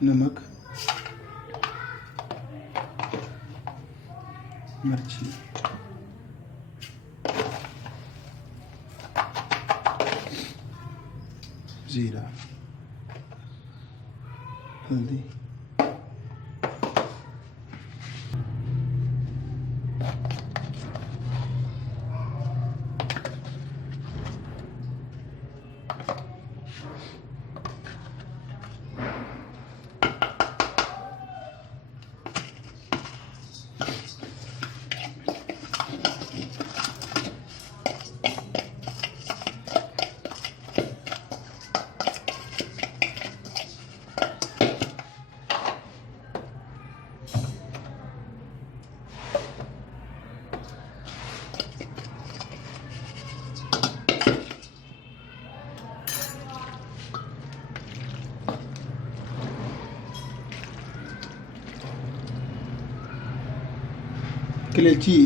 नमक, मिर्ची, जीरा, हल्दी, कलेची,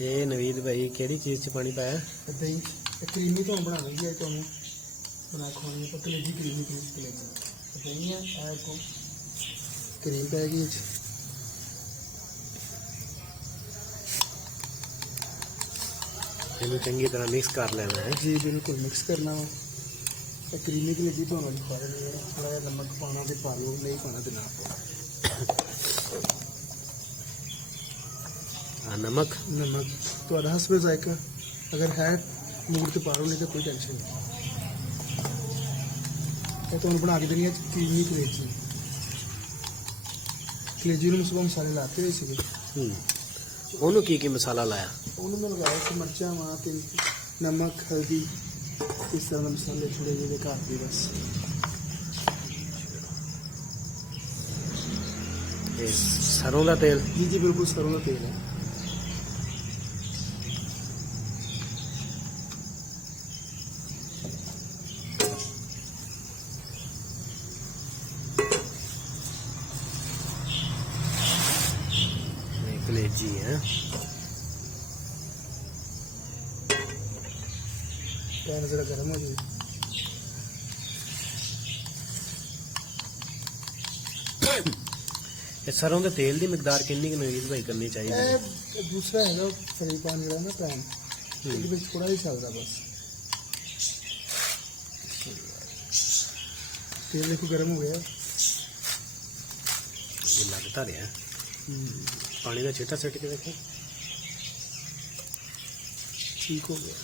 ये नवीद भाई केड़ी चीज़ च पानी पाया? दही क्रीमी तो बनाएंगे तुम बना खाने पर कलेजी क्रीमी कलेजी दही है को क्रीम पैगी इन्हें चंगी तरह मिक्स कर लेना है। जी बिल्कुल मिक्स करना वा क्रीमी कलेजी तो हमारी खा रही है थोड़ा नमक पाना तो पा लो नहीं पाना तो ना पाओ। नमक नमक तो हसबे जायका अगर है मूड तो पा लो नहीं तो कोई टेंशन नहीं। तो बना के देनी है क्रीमी कलेजी कलेजी में सुबह मसाले लाते हुए सी ओनू की मसाला लाया? उन्होंने मैं लगाया कि मिर्चा वहाँ पे नमक हल्दी इस तरह के मसाले छोड़े हुए घर भी बस। ये सरों का तेल? जी जी बिल्कुल सरों का तेल है। कलेजी है पैन जरा गर्म हो जाए। सरों के तेल की मिकदार कितनी नवीद भाई करनी चाहिए? दूसरा है फ्राई पैन जो ना पैन थोड़ा ही चलता बस। तेल देखो गर्म हो गया ये लगता रहा पानी का छिटा सट के देखें ठीक हो गया।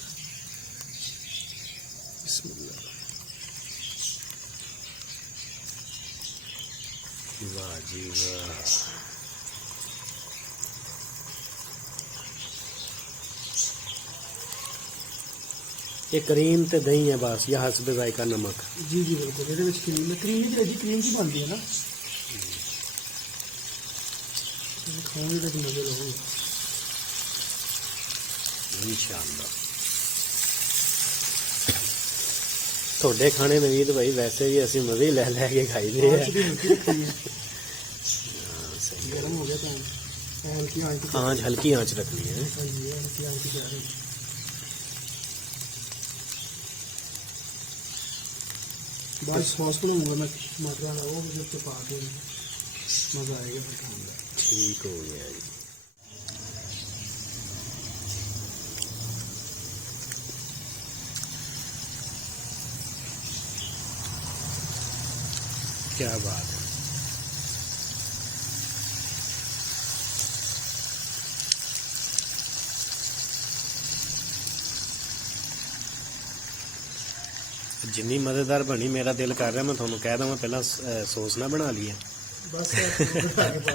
बिस्मिल्लाह। वाह जी वाह। ये क्रीम ते दही है बस या हसबे जायका नमक? जी जी बिल्कुल ये क्रीम क्रीम की क्रीम की बनती है ना खाओगे तो मजे लोगे इंशाअल्लाह। थोड़े खाने नवीद भाई वैसे भी असं मजे ही लै लैके खाई दे। गर्म हो गया आँच हल्की आँच रखनी है। बाद सॉस बनाऊंगा मैं टमाटर वाला वो मुझे पा के ਮਜ਼ਾ ਆਏਗਾ ਫਿਰ ਖਾਣ ਦਾ। ਠੀਕ ਹੋ ਗਿਆ ਜੀ। क्या बात है। जिन्नी मज़ेदार बनी मेरा दिल कर रहा मैं थोनू कह दवां पहला सॉस ना बना लीए। बस बना के पा दो।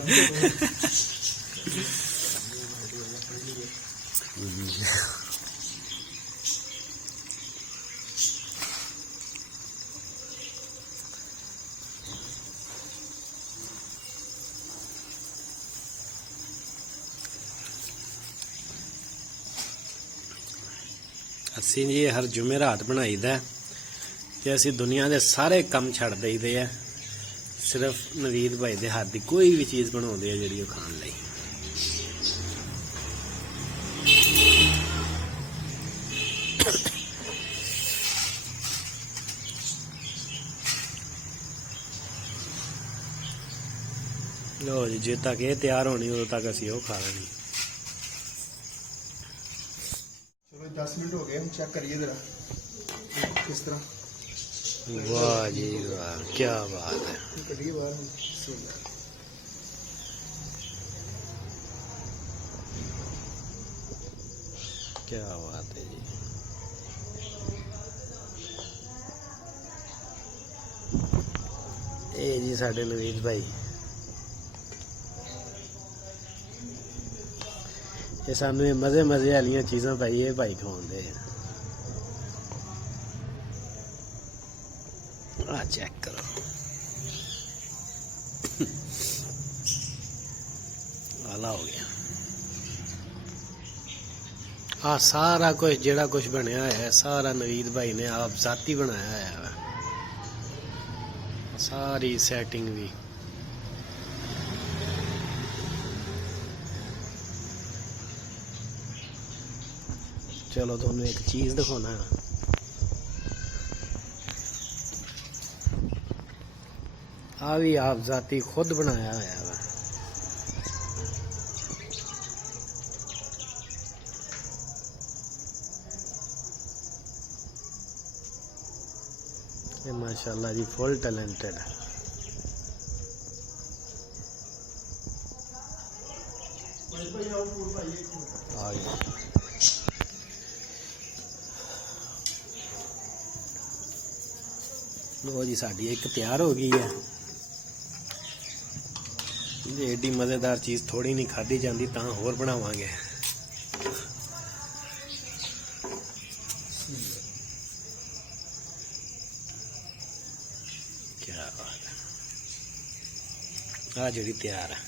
ਅਸੀਂ ਜੀ ਹਰ ਜੁਮੇਰਾਤ ਬਣਾਈਦਾ ਤੇ ਅਸੀਂ ਦੁਨੀਆ ਦੇ ਸਾਰੇ ਕੰਮ ਛੱਡ ਦਈਦੇ ਆ, ਸਿਰਫ ਨਵੀਦ ਭਾਈ ਦੇ ਹੱਥ ਦੀ ਕੋਈ ਵੀ ਚੀਜ਼ ਬਣਾਉਂਦੇ ਆ ਜਿਹੜੀ ਉਹ ਖਾਣ ਲਈ। ਲੋ ਜੀ, ਜੇ ਤੱਕ ਇਹ ਤਿਆਰ ਹੋਣੀ ਉਦੋਂ ਤੱਕ ਅਸੀਂ ਉਹ ਖਾ ਲੈਣੀ। चलो 10 मिनट हो गए, हम चेक करिए जरा किस तरह। वाह जी वाह, क्या बात है। कटिए बाहर हम सही है। क्या बात है जी। ਇਹ ਜੀ ਸਾਡੇ ਨਵੀਦ ਭਾਈ, ਇਹ ਸਾਨੂੰ ਇਹ ਮਜ਼ੇ ਵਾਲੀਆਂ ਚੀਜ਼ਾਂ ਭਾਈ ਇਹ ਭਾਈ ਖਵਾਉਂਦੇ ਆ। ਚੈੱਕ ਕਰੋ, ਆਲਾ ਹੋ ਗਿਆ। ਆ ਸਾਰਾ ਕੁਝ ਜਿਹੜਾ ਕੁਝ ਬਣਿਆ ਹੋਇਆ ਹੈ ਸਾਰਾ ਨਵੀਦ ਭਾਈ ਨੇ ਆਪ ਜ਼ਾਤੀ ਬਣਾਇਆ ਹੋਇਆ ਹੈ। ਸਾਰੀ ਸੈਟਿੰਗ ਵੀ ਚਲੋ ਤੁਹਾਨੂੰ ਇੱਕ ਚੀਜ਼ ਦਿਖਾਉਣਾ ਹੈ। ਆ ਵੀ ਆਪ ਜ਼ਾਤੀ ਖੁਦ ਬਣਾਇਆ ਹੋਇਆ ਹੈ। ये माशाल्लाह जी फुल टैलेंटेड है। आ गया। लो जी, साड़ी एक तैयार हो गई है। एडी मज़ेदार चीज़ थोड़ी नहीं खाधी जाती, तां होर बनावांगे। क्या बात है। आ जी तैयार है।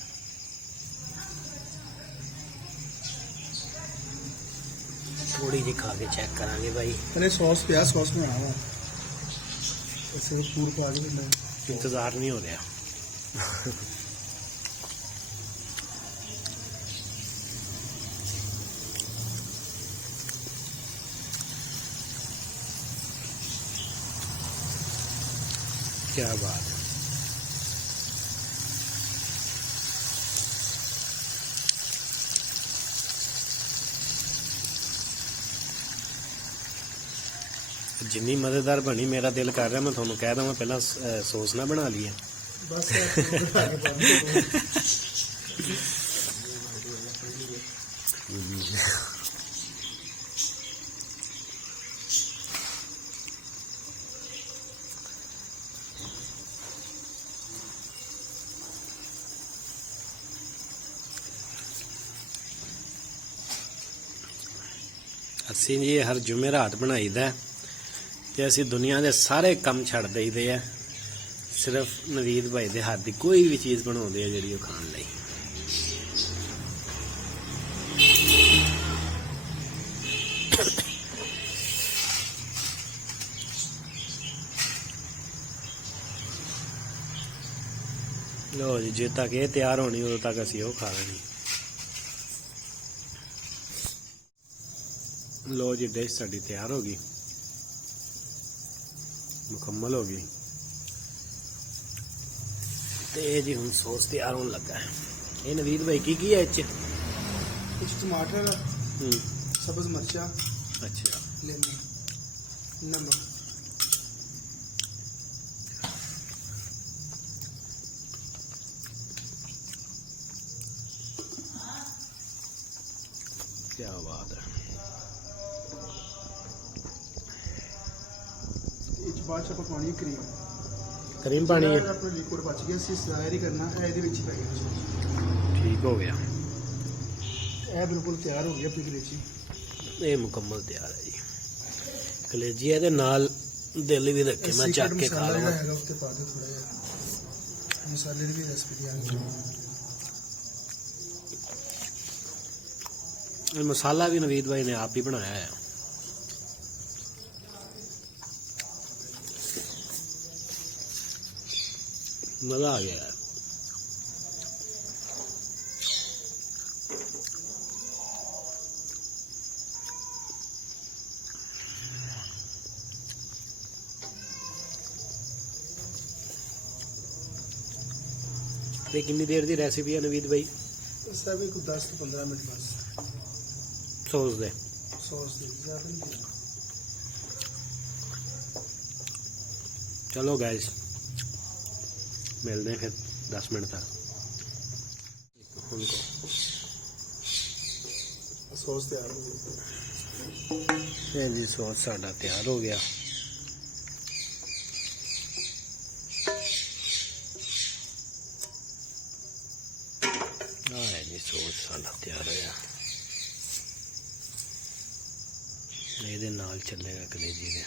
थोड़ी जी खा के चेक करांगे भाई। पहले सॉस पिया, सॉस बनाना है ऐसे पूर पा के बनना है। इंतजार नहीं हो रहा। क्या बात है। जिन्नी मज़ेदार बनी मेरा दिल कर रहा मैं थोनू कह दवां पहला सॉस ना बना लीए। बस बना के पा दो। ਅਸੀਂ ਜੀ ਹਰ ਜੁਮੇਰਾਤ ਬਣਾਈਦਾ ਤੇ ਅਸੀਂ ਦੁਨੀਆ ਦੇ ਸਾਰੇ ਕੰਮ ਛੱਡ ਦਈਦੇ ਆ, ਸਿਰਫ ਨਵੀਦ ਭਾਈ ਦੇ ਹੱਥ ਦੀ ਕੋਈ ਵੀ ਚੀਜ਼ ਬਣਾਉਂਦੇ ਆ ਜਿਹੜੀ ਉਹ ਖਾਣ ਲਈ। ਲੋ ਜੀ, ਜੇ ਤੱਕ ਇਹ ਤਿਆਰ ਹੋਣੀ ਉਦੋਂ ਤੱਕ ਅਸੀਂ ਉਹ ਖਾ ਲੈਣੀ। लो जी, डिश साड़ी तैयार हो गई, मुकम्मल हो गई। ਤੇ ਇਹ ਜੀ ਹੁਣ ਸੌਸ ਤਿਆਰ ਹੋਣ ਲੱਗਾ ਹੈ। ਇਹ ਨਵੀਦ ਭਾਈ ਕੀ ਹੈ ਇਹ 'ਚ? कुछ टमाटर, ਹੂੰ सब्ज मिर्चा, ਅੱਛਾ नींबू, नमक। ਕੀ ਬਾਤ ਹੈ। ਇਹ 'ਚ ਬਾਅਦ 'ਚ ਆਪਾਂ ਪਾਉਣੀ ਹੈ ਕਰੀਮ। ਕਰੀਮ ਪਾਣੀ ਹੈ, ਆਪਣਾ ਲਿਕੁਇਡ ਬਚ ਗਿਆ, ਅਸੀਂ ਜ਼ਾਹਿਰ ਹੀ ਕਰਨਾ ਹੈ ਇਹਦੇ ਵਿੱਚ ਹੀ ਪੈ ਗਿਆ। ਠੀਕ ਹੋ ਗਿਆ। ਇਹ ਬਿਲਕੁਲ ਤਿਆਰ ਹੋ ਗਿਆ ਆਪਣੀ ਕਲੇਜੀ। ਇਹ ਮੁਕੰਮਲ ਤਿਆਰ ਹੈ ਜੀ। ਕਲੇਜੀ ਇਹਦੇ ਨਾਲ ਦਿਲ ਵੀ ਰੱਖੇ ਮੈਂ ਚੱਕ ਕੇ ਖਾ ਲਵਾਂ। ਹੈਗਾ ਉੱਤੇ ਪਾ ਦਿਓ ਥੋੜਾ ਜਿਹਾ ਮਸਾਲੇ ਦੀ ਵੀ ਰੈਸਪੀ ਦੀ ਆਂਗੀ। ਇਹ ਮਸਾਲਾ ਵੀ ਨਵੀਦ ਭਾਈ ਨੇ ਆਪ ਹੀ ਬਣਾਇਆ ਹੈ। मजा आ गया यार। ये कितनी देर की रेसिपी है नवीद भाई? सब एक 10 से 15 मिनट बस सॉस दे ज़्यादा नहीं देना। चलो गाइस मिलते हैं फिर 10 मिनट तक। उनको सॉस तैयार हो गया। ये जी सॉस साडा तैयार हो गया। है जी सॉस साडा तैयार होया। ये नाल चलेगा कलेजी दे।